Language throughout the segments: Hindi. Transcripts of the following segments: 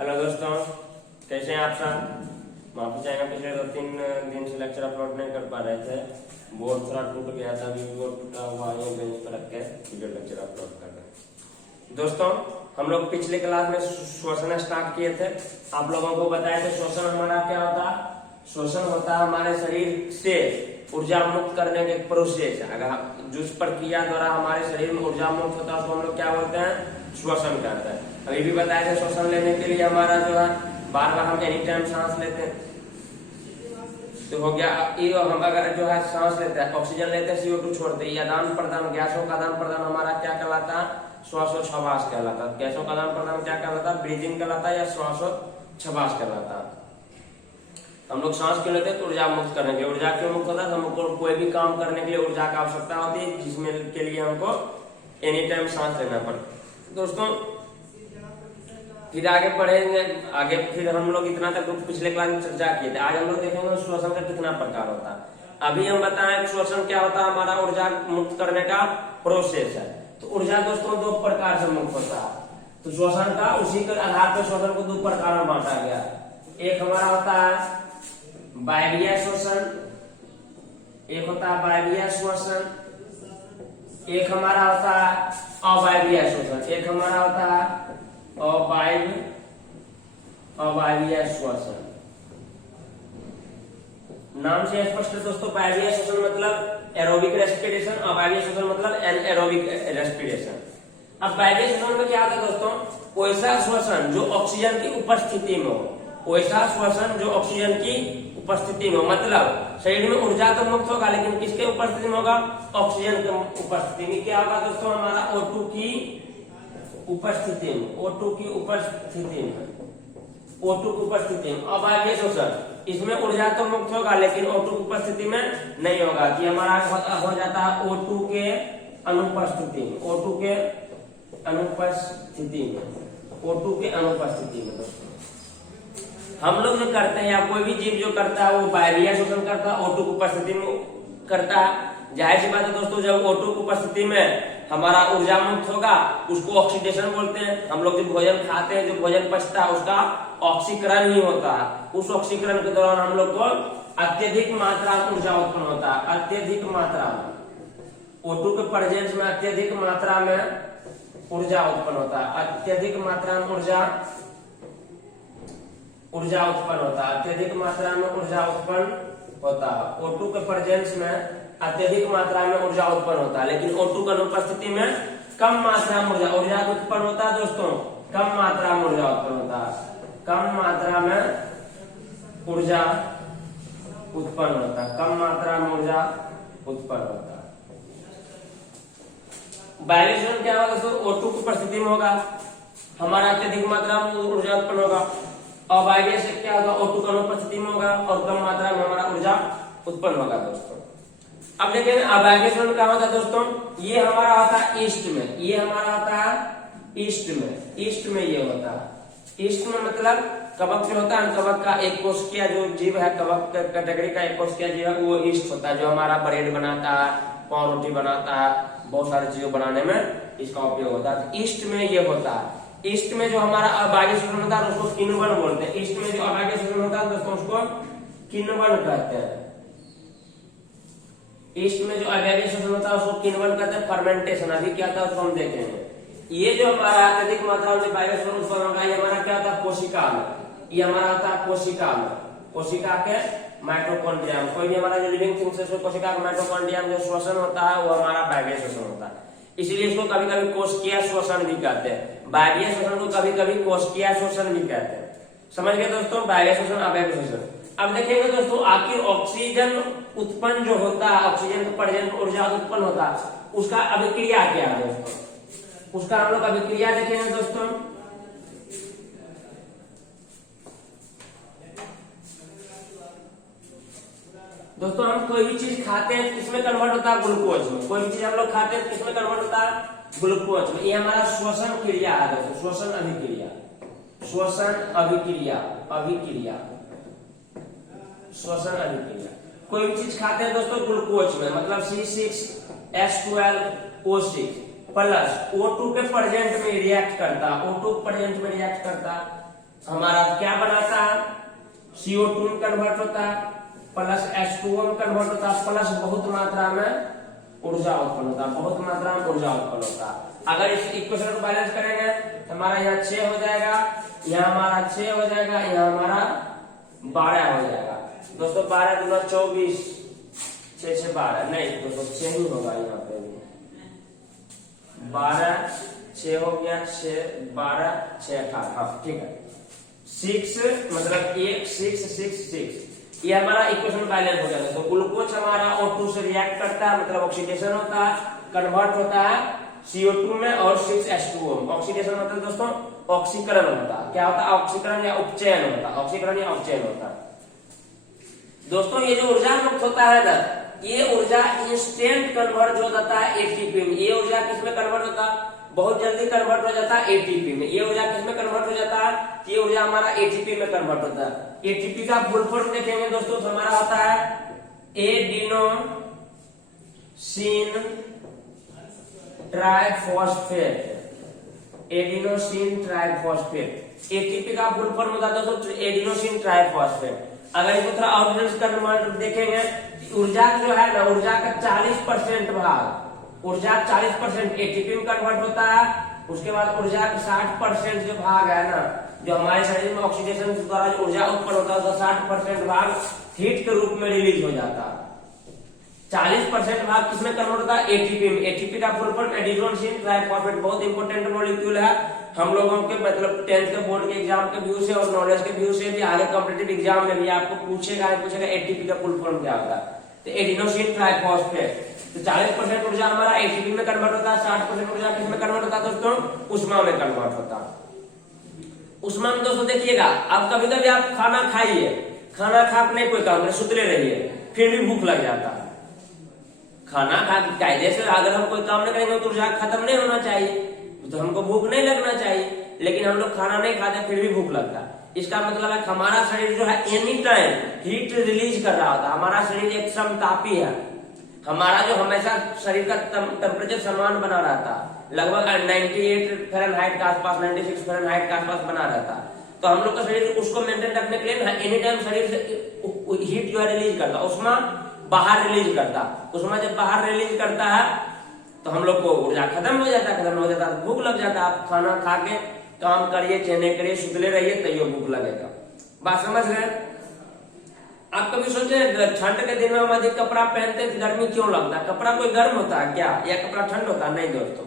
हेलो दोस्तों, कैसे हैं आप सब। माफी चाहेंगे, पिछले 2-3 दिन से लेक्चर अपलोड नहीं कर पा रहे थे। बोर्ड थोड़ा टूट गया था, अभी बोर्ड टूटा हुआ है, बेंच पर रख के वीडियो लेक्चर अपलोड कर रहे हैं। दोस्तों, हम लोग पिछले क्लास में श्वसन स्टार्ट किए थे। आप लोगों को बताया था श्वसन हमारा क्या होता है। श्वसन होता है हमारे शरीर से ऊर्जा मुक्त करने का एक प्रोसेस। अगर जिस प्रक्रिया द्वारा हमारे शरीर में ऊर्जा मुक्त होता है उसको हम लोग क्या बोलते हैं, श्वसन कहते हैं। अभी भी बताया था श्वसन लेने के लिए हमारा जो है बार बार हम एनी टाइम सांस लेते हैं, तो हो गया। हम अगर जो है सांस लेते हैं, ऑक्सीजन लेते हैं, CO2 छोड़ते हैं। आदान प्रदान, गैसों का आदान प्रदान हमारा क्या कहलाता है, श्वासोच्छवास कहलाता है। गैसों का आदान प्रदान क्या कहलाता है, ब्रीदिंग कहलाता है या श्वासोच्छवास कहलाता है। हम लोग सांस क्यों लेते हैं, तो ऊर्जा मुक्त करने के लिए। ऊर्जा क्यों मुक्त होता है, हमको कोई भी काम करने के लिए ऊर्जा की आवश्यकता होती है, जिसमें के लिए हमको एनी टाइम सांस लेना पड़ता है। दोस्तों, फिर आगे पढ़ेंगे। आगे फिर हम लोग इतना तक पिछले क्लास में चर्चा किए थे। आज हम लोग देखेंगे श्वसन का कितना प्रकार होता है। अभी हम बताएं श्वसन क्या होता है, हमारा ऊर्जा मुक्त करने का प्रोसेस है। तो ऊर्जा दोस्तों 2 प्रकार से मुक्त होता है। तो श्वसन का उसी के आधार पर श्वसन को 2 प्रकार में बांटा गया। एक हमारा होता है वायवीय श्वसन, एक होता है वायवीय श्वसन, एक हमारा होता है अवायवीय श्वसन, एक हमारा होता है अवायवीय श्वसन। नाम से स्पष्ट है दोस्तों। वायवीय श्वसन मतलब एरोबिक रेस्पिरेशन, अवायवीय श्वसन मतलब एनाएरोबिक रेस्पिरेशन। अब वायवीय श्वसन में क्या होता है दोस्तों, वैसा श्वसन जो ऑक्सीजन की उपस्थिति में हो, वैसा श्वसन जो ऑक्सीजन की उपस्थिति में हो। मतलब शरीर में ऊर्जा तो मुक्त होगा, लेकिन किसके उपस्थिति में होगा, ऑक्सीजन की उपस्थिति में। क्या होगा दोस्तों, हमारा O2 की उपस्थिति में, O2 की उपस्थिति में, O2 की उपस्थिति में। अवायवीय श्वसन, इसमें ऊर्जा तो मुक्त होगा, लेकिन O2 की उपस्थिति में नहीं होगा। कि हमारा हो जाता है O2 के अनुपस्थिति में, O2 के अनुपस्थिति में, O2 के अनुपस्थिति में। दोस्तों, हम लोग जो करते हैं या कोई भी जीव जो करता है वो वायवीय श्वसन करता है, O2 की उपस्थिति में करता है। जाहिर सी बात है दोस्तों, जब O2 की उपस्थिति में हमारा ऊर्जा मुक्त होगा, उसको ऑक्सीडेशन बोलते हैं। हम लोग जो भोजन खाते हैं, जो भोजन पचता है, उसका ऑक्सीकरण ही होता है। उस ऑक्सीकरण के दौरान हम लोग को अत्यधिक मात्रा में ऊर्जा उत्पन्न होता है। अत्यधिक मात्रा में O2 के प्रेजेंस में अत्यधिक मात्रा में ऊर्जा उत्पन्न होता है। अत्यधिक मात्रा में ऊर्जा उत्पन्न होता है। अत्यधिक मात्रा में ऊर्जा उत्पन्न होता है। O2 के प्रेजेंस में अत्यधिक मात्रा में ऊर्जा उत्पन्न होता है, लेकिन O2 की अनुपस्थिति में कम मात्रा में ऊर्जा उत्पन्न होता है। दोस्तों, कम मात्रा में ऊर्जा उत्पन्न होता है। कम मात्रा में ऊर्जा उत्पन्न होता है। कम मात्रा में ऊर्जा उत्पन्न होता है। वायवीय श्वसन क्या होगा दोस्तों, O2 की उपस्थिति में होगा, हमारा अत्यधिक मात्रा में ऊर्जा उत्पन्न होगा। और वायवीय से क्या होगा, O2 की अनुपस्थिति में होगा और कम मात्रा में हमारा ऊर्जा उत्पन्न होगा। दोस्तों, अब देखेंगे अवायवीय श्वसन क्या होता है दोस्तों। ये हमारा होता है ईस्ट में, ये हमारा होता है ईस्ट में। ईस्ट में ये होता है, ईस्ट में मतलब कवक जो होता है, कवक का एक कोशिकीय जो जीव है, कवक कैटेगरी का एक कोशिकीय जीव है, वो ईस्ट होता है। जो हमारा ब्रेड बनाता है, पाव रोटी बनाता है, बहुत सारी चीजों बनाने में इसका उपयोग होता है। ईस्ट में ये होता है। ईस्ट में जो हमारा अवायवीय श्वसन होता है उसको किण्वन बोलते हैं। ईस्ट में जो अवायवीय श्वसन होता है दोस्तों उसको किण्वन कहते हैं। ईस्ट में जो अवायवीय श्वसन होता है उसको किण्वन कहते हैं, फर्मेंटेशन। अभी क्या था उसको हम देखेंगे। ये जो हमारा अत्यधिक मात्रा में वायवीय श्वसन उत्पन्न होगा, ये हमारा क्या होता है, कोशिका में। ये हमारा होता है कोशिका में, कोशिका के माइटोकॉन्ड्रिया में। कोई भी हमारा जो लिविंग थिंग्स है, कोशिका के माइटोकॉन्ड्रिया में जो श्वसन होता है वो हमारा वायवीय श्वसन होता है। इसीलिए इसको कभी कभी कोशिकीय श्वसन भी कहते हैं। वायवीय श्वसन को कभी कभी कोशिकीय श्वसन भी कहते हैं। समझ गए दोस्तों, वायवीय श्वसन, अवायवीय श्वसन। अब देखेंगे दोस्तों, आखिर ऑक्सीजन उत्पन्न जो होता है, ऑक्सीजन के प्रेजेंस ऊर्जा उत्पन्न होता है, उसका अभिक्रिया क्या है दोस्तों, उसका हम लोग अभिक्रिया देखेंगे दोस्तों। दोस्तों, हम कोई भी चीज खाते हैं किसमें कन्वर्ट होता है, ग्लूकोज में। कोई भी चीज हम लोग खाते हैं किसमें कन्वर्ट होता है, ग्लूकोज में। ये हमारा श्वसन क्रिया है दोस्तों, श्वसन अभिक्रिया, श्वसन अभिक्रिया, अभिक्रिया, श्वसन अभिक्रिया। कोई भी चीज खाते हैं दोस्तों ग्लूकोज में, मतलब C6H12O6 प्लस O2 के प्रेजेंट में रिएक्ट करता, O2 प्रेजेंट में रिएक्ट करता, हमारा क्या बनाता है, CO2 में कन्वर्ट होता है, प्लस H2O में कन्वर्ट होता है, प्लस बहुत मात्रा में ऊर्जा उत्पन्न होता है, बहुत मात्रा में ऊर्जा उत्पन्न होता है। अगर इस इक्वेशन को बैलेंस करेंगे तो हमारा यहाँ 6 हो जाएगा, यहाँ हमारा 6 हो जाएगा, यहाँ हमारा 12 हो जाएगा। दोस्तों 12 दूना 24, 6 6 12, नहीं दोस्तों 6 ही होगा यहाँ पे भी, 12 6 हो गया, 6 12 6 18, हाँ ठीक है। 6 मतलब 1 6 6 6, ये हमारा इक्वेशन बैलेंस हो जाता है। तो ग्लूकोज हमारा O2 से रिएक्ट करता है, मतलब ऑक्सीडेशन होता है, कन्वर्ट होता है CO2 में और 6H2O में। ऑक्सीडेशन मतलब दोस्तों ऑक्सीकरण होता है, क्या होता है, ऑक्सीकरण या उपचयन होता है, ऑक्सीकरण या उपचयन होता है। दोस्तों ये जो ऊर्जा मुक्त होता है ना, ये ऊर्जा इंस्टेंट कन्वर्ट हो जाता है ATP में। ये ऊर्जा किसमें कन्वर्ट होता है, बहुत जल्दी कन्वर्ट हो जाता है ATP में। ये ऊर्जा किसमें कन्वर्ट हो जाता है, ये ऊर्जा हमारा ATP में कन्वर्ट होता है। ATP का फुल फॉर्म देखेंगे दोस्तों, तो हमारा होता है adenosine triphosphate, adenosine triphosphate. ATP का फुल फॉर्म होता है दोस्तों एडिनोसिन ट्राइफॉस्फेट। अगर इसको थोड़ा और कन्वर्ट देखेंगे, ऊर्जा जो है ना, ऊर्जा का 40% भाग, ऊर्जा 40% ATP में कन्वर्ट होता है। उसके बाद ऊर्जा का 60% जो भाग है ना, जो हमारे शरीर में ऑक्सीडेशन द्वारा जो ऊर्जा उत्पन्न होता है, उसका 60% भाग हीट के रूप में रिलीज हो जाता है। 40% भाग किसमें कन्वर्ट होता है, ATP में। ATP का फुल फॉर्म एडिनोसिन ट्राइफॉस्फेट, बहुत इंपॉर्टेंट मॉलिक्यूल है हम लोगों के, मतलब 10th के बोर्ड के एग्जाम के व्यू से और नॉलेज के व्यू से भी, आगे कॉम्पिटिटिव एग्जाम में भी आपको पूछेगा ATP का फुल फॉर्म क्या होता है। तो एडिनोसिन ट्राइफॉस्फेट, तो 40% ऊर्जा हमारा ATP में कन्वर्ट होता है, 60% ऊर्जा किसमें कन्वर्ट होता है दोस्तों, उष्मा में कन्वर्ट होता है। उष्मा में दोस्तों देखिएगा, आप कभी कभी आप खाना खाइए, खाना खा नहीं कोई काम नहीं, सुतले रहिए, फिर भी भूख लग जाता है। खाना खा कायदे से अगर हम कोई काम नहीं करेंगे तो ऊर्जा खत्म नहीं होना चाहिए, तो हमको भूख नहीं लगना चाहिए, लेकिन हम लोग खाना नहीं खाते फिर भी भूख लगता है। इसका मतलब है हमारा शरीर जो है एनी टाइम हीट रिलीज कर रहा होता है। हमारा शरीर एक समतापी है, हमारा जो हमेशा शरीर का टेम्परेचर समान बना रहता है, लगभग 98 फ़ारेनहाइट के आसपास, 96 फ़ारेनहाइट के आसपास बना रहता है। तो हम लोग का शरीर उसको मेंटेन रखने के लिए एनी टाइम शरीर से हीट जो है रिलीज करता है, उसमें बाहर रिलीज करता है। उसमें जब बाहर रिलीज करता है तो हम लोग को ऊर्जा खत्म हो जाता है, भूख लग जाता है। आप खाना खा के काम करिए चाहे नहीं करिए, सुतले रहिए तैयो भूख लगेगा। बात समझ रहे हैं? आप कभी सोचे ठंड के दिन में हम अधिक कपड़ा पहनते हैं, गर्मी क्यों लगता है? कपड़ा कोई गर्म होता है क्या, या कपड़ा ठंड होता है? नहीं दोस्तों,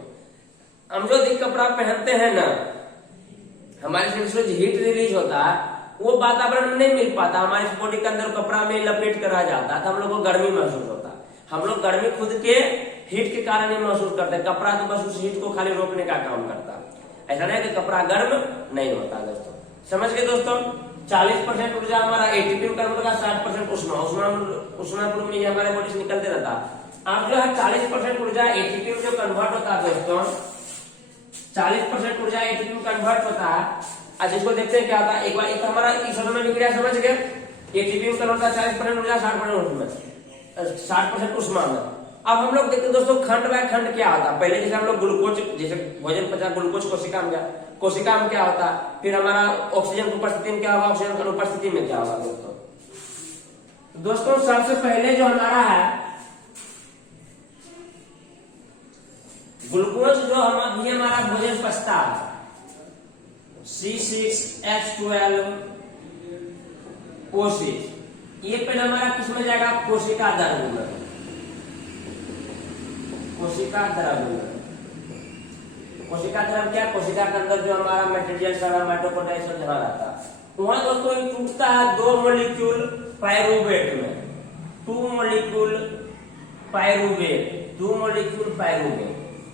हम जो अधिक कपड़ा पहनते हैं ना, हमारे शरीर से हीट रिलीज होता है, वो वातावरण में नहीं मिल पाता, हमारे बॉडी के अंदर कपड़ा में लपेट कर आ जाता है, तो हम लोग को गर्मी महसूस होता है। हम लोग गर्मी खुद के हीट के कारण ही महसूस करते हैं, कपड़ा तो बस उस हीट को खाली रोकने का काम करता है। ऐसा नहीं कि कपड़ा गर्म नहीं होता दोस्तों, समझ गए दोस्तों? 40% ऊर्जा हमारा ATP में कन्वर्ट होगा, 60% उष्मा रूप में हमारे बॉडी से निकलते रहता है। अब जो है 40% ऊर्जा ATP में जो कन्वर्ट होता है दोस्तों, 40% ऊर्जा ATP में कन्वर्ट होता है। आज इसको देखते हैं क्या होता है। एक बार एक हमारा इस समय विक्रिया समझ गए, ATP में कन्वर्ट होता है 40% ऊर्जा, 60% उष्मा में। अब हम लोग देखते हैं दोस्तों खंड बाय खंड क्या होता है। पहले जैसे हम लोग ग्लूकोज, जैसे भोजन पचा ग्लूकोज कोशिका में क्या होता है, फिर हमारा ऑक्सीजन की उपस्थिति में क्या होगा, ऑक्सीजन की अनुपस्थिति में क्या होगा दोस्तों। सबसे पहले जो हमारा है ग्लूकोज, जो हमारा भोजन पचता है, C6H12O6, ये पहले हमारा किसमें जाएगा, कोशिका द्रव्य में, कोशिका द्रव्य में। कोशिका द्रव्य क्या, कोशिका के अंदर जो हमारा मटेरियल सारा माइटोकॉन्ड्रिया सब जहाँ रहता है, वहां दोस्तों टूटता है 2 मॉलिक्यूल पायरूवेट में, 2 मॉलिक्यूल पायरूवेट।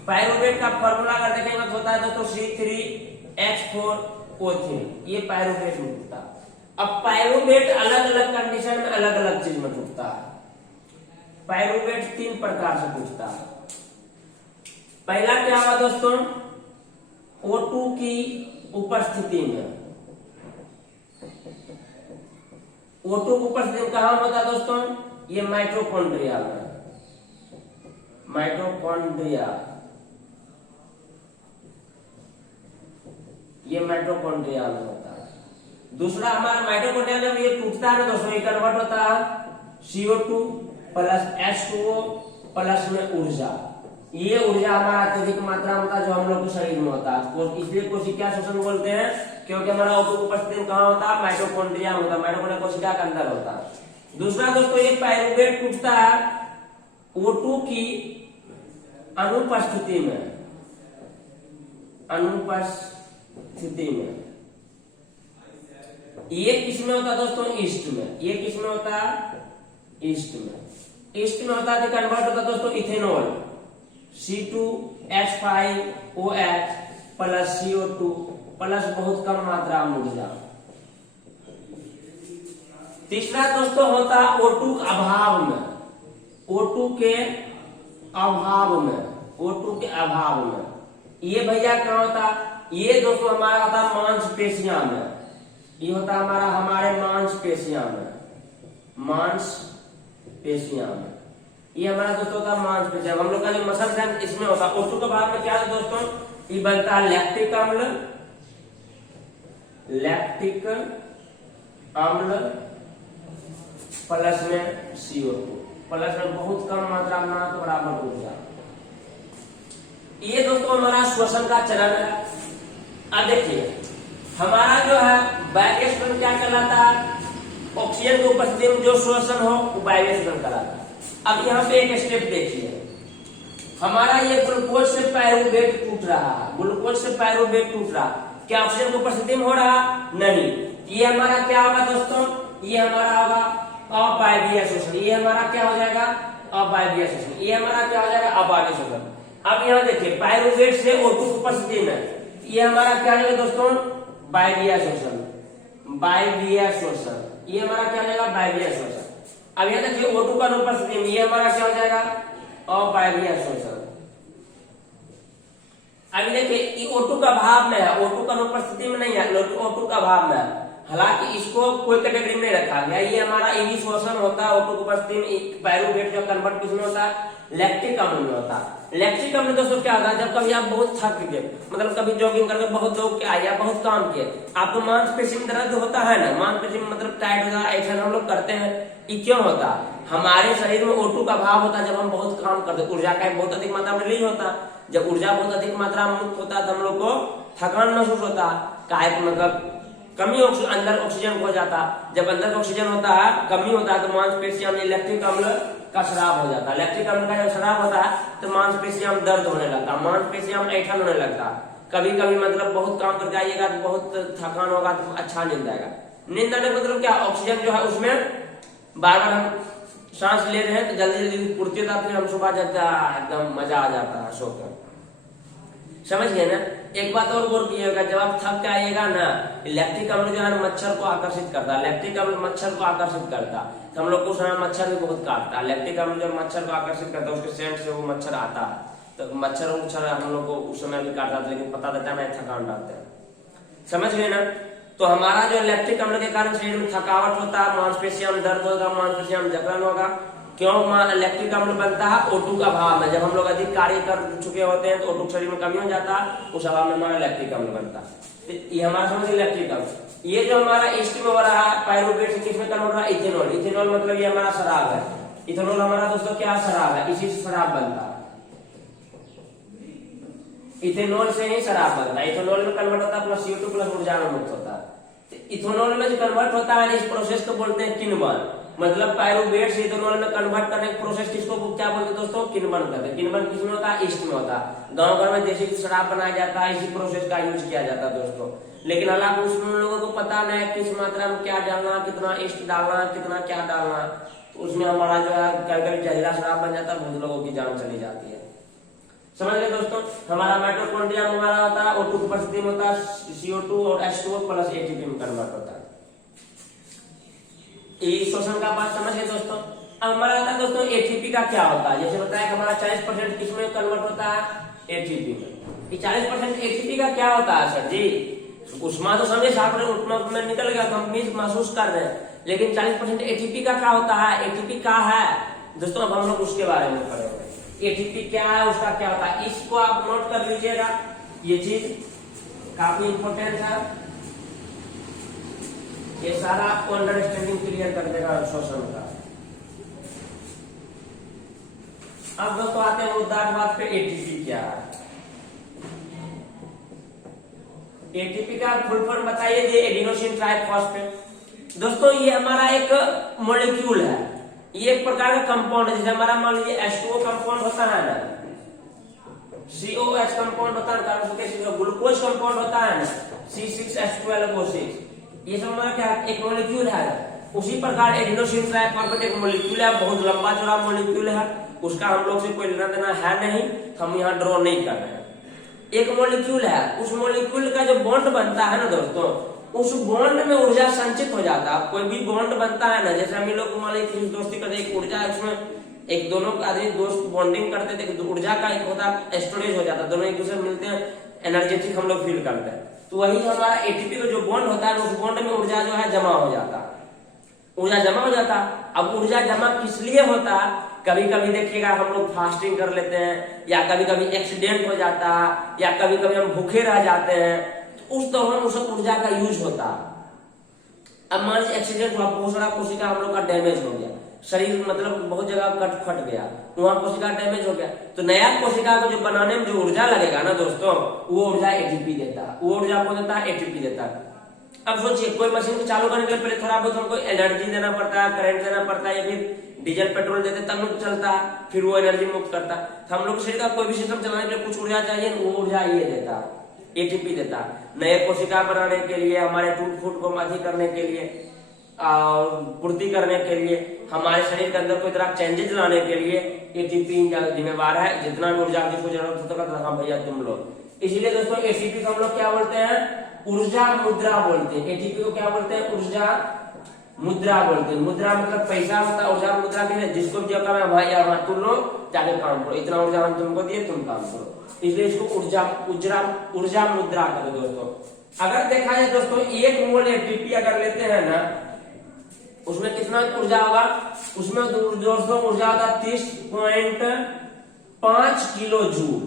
पायरूवेट का फॉर्मूला अगर देखेंगे तो होता है दोस्तों C3H4O3, ये पायरूवेट में टूटता है। अब पायरूवेट अलग अलग कंडीशन में अलग अलग चीज में टूटता है। पायरूवेट 3 प्रकार से टूटता है। पहला क्या हुआ दोस्तों, O2 की उपस्थिति में। O2 की उपस्थिति में कहां होता है दोस्तों, ये माइटोकॉन्ड्रिया में, ये माइटोकॉन्ड्रिया में होता है। दूसरा हमारा माइटोकॉन्ड्रिया जब ये टूटता है ना दोस्तों, ये कन्वर्ट होता है CO2 प्लस H2O प्लस में ऊर्जा। ये ऊर्जा हमारा अत्यधिक मात्रा में होता है जो हम लोग के शरीर में होता है, इसलिए कोशिका शोषण बोलते हैं, क्योंकि हमारा O2 की उपस्थिति कहाँ होता है, माइटोकॉन्ड्रिया में होता है, माइटोकॉन्ड्रिया कोशिका के अंदर होता है। दूसरा दोस्तों ये पायरुवेट टूटता है O2 की अनुपस्थिति में, ये किसमें होता है दोस्तों, ईस्ट में। ये किसमें होता है, ईस्ट में। ईस्ट में होता है तो कन्वर्ट होता है दोस्तों ethanol, C2H5OH plus CO2 plus बहुत कम मात्रा में ऊर्जा। तीसरा दोस्तों होता है O2 के अभाव में, O2 के अभाव में ये भैया क्या होता, ये दोस्तों हमारा होता है मांसपेशियां में। ये होता है हमारा हमारे मांसपेशियां में, ये हमारा दोस्तों होता है मांसपेशियां। हम लोग का जो मसल है इसमें होता है। O2 के अभाव में क्या है दोस्तों, ये बनता है लैक्टिक अम्ल प्लस में CO2 प्लस में बहुत कम मात्रा में तो बराबर ऊर्जा। ये दोस्तों हमारा श्वसन का चलन है। अब देखिए हमारा जो है बाह्य श्वसन क्या कहलाता है, ऑक्सीजन की उपस्थिति में जो श्वसन हो वो बाह्य श्वसन कहलाता है। अब यहाँ पे एक स्टेप देखिए, हमारा ये ग्लूकोज से पायरुवेट टूट रहा है, क्या ऑक्सीजन की उपस्थिति में हो रहा, नहीं। ये हमारा क्या होगा दोस्तों, ये हमारा होगा अवायवीय शोषण। ये हमारा क्या हो जाएगा, अवायवीय शोषण। ये हमारा क्या हो जाएगा, अवायवीय शोषण। अब यहाँ देखिए पायरुवेट से O2 की उपस्थिति में ये हमारा क्या हो जाएगा दोस्तों, वायवीय शोषण। ये हमारा क्या हो जाएगा, वायवीय शोषण। अब यहाँ देखिए O2 का अनुपस्थिति में ये हमारा क्या हो जाएगा, अवायवीय शोषण। अभी देखिए O2 का अभाव में है, O2 का अनुपस्थिति में नहीं है, O2 का अभाव में है। हालांकि इसको कोई कैटेगरी में नहीं रखा गया। ये हमारा इनिशोषण होता है O2 की उपस्थिति में। पायरुवेट जो कन्वर्ट किसमें होता है, लैक्टिक अम्ल में होता है। लैक्टिक अम्ल दोस्तों क्या होता है, जब कभी आप बहुत थक गए, मतलब कभी जॉगिंग करके बहुत दौड़ के आए या बहुत काम किए, आपको मांसपेशी में दर्द होता है ना, मांसपेशी में मतलब टाइट हो जाता है, ऐसा हम लोग करते हैं। ये क्यों होता है, हमारे शरीर में O2 का अभाव होता है। जब हम बहुत काम करते हैं, ऊर्जा का बहुत अधिक मात्रा में रिलीज होता है। जब ऊर्जा बहुत अधिक मात्रा में मुक्त होता है तो हम लोग को थकान महसूस होता है, मतलब कमी अंदर ऑक्सीजन हो जाता। जब अंदर ऑक्सीजन होता है, कमी होता है, तो मांसपेशियों में लैक्टिक अम्ल का स्राव हो जाता है। लैक्टिक अम्ल का जब स्राव होता है तो मांसपेशियों में दर्द होने लगता है, मांसपेशियों में ऐठन होने लगता है। कभी कभी मतलब बहुत काम करके आइएगा तो बहुत थकान होगा तो अच्छा नींद आएगा। नींद आने का मतलब क्या, ऑक्सीजन जो है उसमें बार बार हम सांस ले रहे हैं तो जल्दी जल्दी पूर्ति होता है, हम सुबह जाता है एकदम मजा आ जाता है सोकर। समझ गए ना। एक बात और गौर कीजिएगा, जब आप थक के आइएगा ना, लैक्टिक अम्ल जो है मच्छर को आकर्षित करता है। लैक्टिक अम्ल मच्छर को आकर्षित करता है। हम लोग को समय मच्छर भी बहुत काटता है। लैक्टिक अम्ल जब मच्छर को आकर्षित करता है, उसके सेंट से वो मच्छर आता है, तो मच्छर हम लोग को उस समय भी काटता है, लेकिन पता देता है थकान डालते हैं। समझ गए ना। तो हमारा जो लैक्टिक अम्ल के कारण शरीर में थकावट होता है, मांसपेशियों में दर्द होगा, मांसपेशियों में जकड़न होगा। क्यों लैक्टिक अम्ल बनता है, O2 का अभाव में। जब हम लोग अधिक कार्य कर चुके होते हैं तो O2 शरीर में कमी हो जाता है, उस अभाव में हमारा लैक्टिक अम्ल बनता है। ये हमारा समझ लैक्टिक अम्ल। ये जो हमारा ईस्ट में हो रहा है पायरुवेट से किसमें कन्वर्ट हो रहा है, इथेनॉल। इथेनॉल मतलब ये हमारा शराब है। इथेनॉल हमारा दोस्तों क्या शराब है, इसी से शराब बनता है। इथेनॉल से ही शराब बनता है। इथेनॉल में कन्वर्ट होता है प्लस CO2 प्लस ऊर्जा में मुक्त होता है। इथेनॉल में जो कन्वर्ट होता है इस प्रोसेस को बोलते हैं किण्वन। मतलब पायरुवेट से इथेनॉल में कन्वर्ट करने की प्रोसेस किसको क्या बोलते हैं दोस्तों, किण्वन कहते हैं। किण्वन किसमें होता है, ईस्ट में होता है। गांव घर में देसी शराब बनाया जाता है, इसी प्रोसेस का यूज किया जाता है दोस्तों। लेकिन हालांकि उसमें लोगों को पता नहीं है किस मात्रा में क्या डालना, कितना ईस्ट डालना, कितना क्या डालना, तो उसमें हमारा जो है कभी कभी जहरीला शराब बन जाता है, बहुत लोगों की जान चली जाती है। समझ गए दोस्तों। हमारा माइटोकॉन्ड्रिया हमारा होता है O2 की उपस्थिति में होता है, CO2 और H2O प्लस ATP में कन्वर्ट होता है। शोषण का बात समझ गए दोस्तों। अब हमारा आता है दोस्तों ATP का क्या होता है। जैसे बताया कि हमारा 40% किसमें कन्वर्ट होता है, ATP में। 40% ATP का क्या होता है सर जी, उष्मा तो समझे 60% में निकल गया तो हम भी महसूस कर रहे हैं, लेकिन 40% ATP का क्या होता है, ATP क्या है दोस्तों, अब हम लोग उसके बारे में पढ़ेंगे। ATP क्या है, उसका क्या होता है, इसको आप नोट कर लीजिएगा, ये चीज काफी इंपोर्टेंट है। ये सारा आपको अंडरस्टैंडिंग क्लियर कर देगा श्वसन का। अब दोस्तों आते हैं मुद्दा बात पे, एटीपी क्या है। एटीपी का फुल फॉर्म बताइए, ये एडिनोसिन ट्राइफॉस्फेट। दोस्तों ये हमारा एक मॉलिक्यूल है, ये एक प्रकार का कंपाउंड है। जैसे हमारा मान लीजिए H2O कंपाउंड होता है ना, COH कंपाउंड होता है, कार्बोक्सिलिक ग्लूकोज कंपाउंड होता है ना, C6H12O6, ये सब हमारा क्या एक मॉलिक्यूल है। उसी प्रकार एडिनोसिन ट्राइफॉस्फेट एक मॉलिक्यूल है, बहुत लंबा चौड़ा मॉलिक्यूल है, उसका हम लोग से कोई लेना देना है नहीं, हम यहाँ ड्रॉ नहीं कर रहे हैं। एक मॉलिक्यूल है, उस मॉलिक्यूल का जो बॉन्ड बनता है ना दोस्तों, उस बॉन्ड में ऊर्जा संचित हो जाता है। कोई भी बॉन्ड बनता है ना, जैसे हम लोग मान लीजिए दोस्ती करते एक ऊर्जा, उसमें एक दोनों आदमी दोस्त बॉन्डिंग करते थे, तो ऊर्जा का एक होता स्टोरेज हो जाता है, दोनों एक दूसरे मिलते हैं, एनर्जेटिक हम लोग फील करते हैं। तो वही हमारा एटीपी का जो बॉन्ड होता है, उस बॉन्ड में ऊर्जा जो है जमा हो जाता, ऊर्जा जमा हो जाता। अब ऊर्जा जमा किस लिए होता, कभी कभी देखिएगा हम लोग फास्टिंग कर लेते हैं, या कभी कभी एक्सीडेंट हो जाता, या कभी कभी हम भूखे रह जाते हैं, तो उस दौरान उस ऊर्जा का यूज होता। अब मान लीजिए एक्सीडेंट हुआ, बहुत सारा कोशिका हम लोग का डैमेज हो गया, शरीर मतलब बहुत जगह कट फट गया, वहां कोशिका डैमेज हो गया, तो नया कोशिका को जो बनाने में जो ऊर्जा लगेगा ना दोस्तों, वो ऊर्जा एटीपी देता, वो ऊर्जा को देता है एटीपी देता है। अब सोचिए कोई मशीन को चालू करने के लिए पहले थोड़ा बहुत हमको एनर्जी देना पड़ता है, करंट देना पड़ता है, या फिर डीजल पेट्रोल देते तब लोग चलता है, फिर वो एनर्जी मुक्त करता है। तो हम लोग शरीर का कोई भी सिस्टम चलाने के लिए कुछ ऊर्जा चाहिए, वो ऊर्जा ये देता, एटीपी देता। नए कोशिका बनाने के लिए, हमारे टूट फूट को अधिक करने के लिए, पूर्ति करने के लिए, हमारे शरीर के अंदर कोई तरह चेंजेस लाने के लिए एटीपी जिम्मेवार है। जितना भी ऊर्जा जिसको जरूरत होता है, हाँ भैया तुम लो। इसलिए दोस्तों एटीपी को हम लोग क्या बोलते हैं, ऊर्जा मुद्रा बोलते हैं। एटीपी को क्या बोलते हैं, ऊर्जा मुद्रा बोलते हैं। मुद्रा मतलब पैसा होता है, ऊर्जा मुद्रा के लिए जिसको भी कहता है भाई यहाँ तुम लो, जाके काम करो, इतना ऊर्जा हम तुमको दिए, तुम काम करो, इसलिए इसको ऊर्जा मुद्रा कहते हैं दोस्तों। अगर देखा जाए दोस्तों, 1 मोल एटीपी अगर लेते हैं ना, उसमें कितना ऊर्जा होगा, उसमें दोस्तों ऊर्जा होगा 30.5 किलो जूल।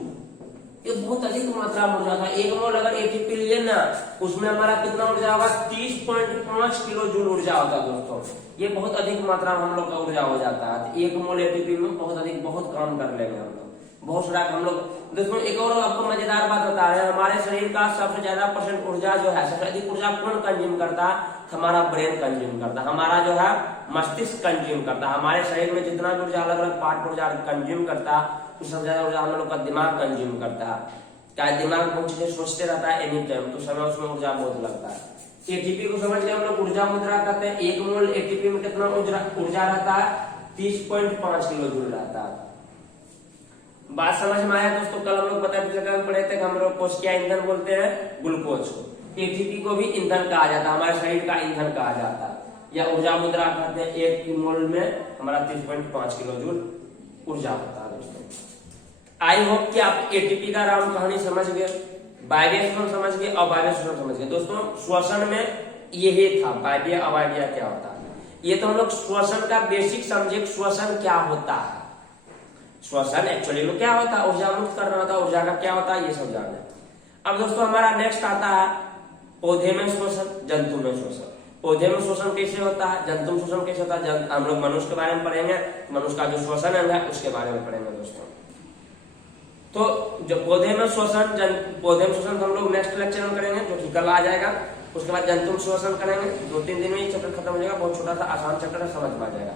ये बहुत अधिक मात्रा में ऊर्जा था। 1 मोल अगर एटीपी लिए ना, उसमें हमारा कितना ऊर्जा होगा, 30.5 किलो जूल ऊर्जा होगा दोस्तों। ये बहुत अधिक मात्रा में हम लोग का ऊर्जा हो जाता है। 1 मोल एटीपी में बहुत अधिक, बहुत काम कर लेंगे हम लोग, बहुत सारा हम लोग। दोस्तों एक और आपको मजेदार बात बता रहे हैं, हमारे शरीर का सबसे ज्यादा % ऊर्जा जो है, सबसे अधिक ऊर्जा कौन कंज्यूम करता है, हमारा ब्रेन कंज्यूम करता है, हमारा जो है मस्तिष्क कंज्यूम करता है। हमारे शरीर में जितना भी ऊर्जा अलग अलग पार्ट ऊर्जा कंज्यूम करता है, सबसे ज्यादा ऊर्जा हम लोग का दिमाग कंज्यूम करता है। क्या दिमाग बहुत चीजें सोचते रहता है एनी टाइम, तो समय उसमें ऊर्जा बहुत लगता है। एटीपी को समझ लिया हम लोग, ऊर्जा मुद्रा कहते हैं। 1 मोल एटीपी में कितना ऊर्जा रहता है, 30.5 किलो जूल रहता है। बात समझ में आया दोस्तों। कल हम लोग पढ़े थे, हम लोग कोशिकीय ईंधन बोलते हैं ग्लूकोज को। एटीपी को भी ईंधन कहा जाता है, हमारे शरीर का ईंधन कहा जाता है, या ऊर्जा मुद्रा कहते हैं। 1 मोल में हमारा 30.5 किलो जूल ऊर्जा होता है दोस्तों। आई होप कि आप एटीपी का राम कहानी समझ गए, बाह्य श्वसन समझ गए और बाह्य श्वसन समझ गए। दोस्तों श्वसन में यही था, बाह्य अबाह्य क्या होता है, ये तो हम लोग श्वसन का बेसिक समझे। श्वसन क्या होता है, श्वसन एक्चुअली में क्या होता है, ऊर्जा मुक्त करना होता है, ऊर्जा का क्या होता है ये सब जानना है। अब दोस्तों हमारा नेक्स्ट आता है पौधे में श्वसन, जंतु में श्वसन। पौधे में श्वसन कैसे होता है, जंतु में श्वसन कैसे होता है, हम लोग मनुष्य के बारे में पढ़ेंगे, मनुष्य का जो श्वसन अंग है उसके बारे में पढ़ेंगे दोस्तों। तो जो पौधे में श्वसन, पौधे में श्वसन हम लोग नेक्स्ट लेक्चर में करेंगे, जो कि कल आ जाएगा। उसके बाद जंतु में श्वसन करेंगे, 2-3 दिन में ये चैप्टर खत्म हो जाएगा। बहुत छोटा सा आसान चैप्टर है, समझ में आ जाएगा।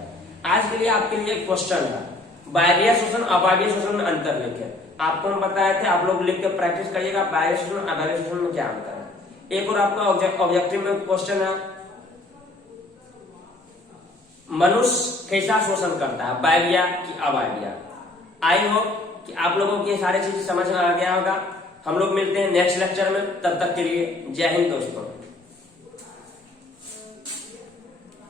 आज के लिए आपके लिए क्वेश्चन है, बाह्य श्वसन अबाह्य श्वसन में अंतर लिखे। आपको हम बताए थे, आप लोग लिख के प्रैक्टिस करिएगा, बाह्य श्वसन अबाह्य श्वसन में क्या अंतर है। एक और आपका ऑब्जेक्टिव में क्वेश्चन है, मनुष्य कैसा शोषण करता है, बाह्य की अबाह्य। आई होप कि आप लोगों की सारी चीज समझ में आ गया होगा। हम लोग मिलते हैं नेक्स्ट लेक्चर में, तब तक के लिए जय हिंद दोस्तों।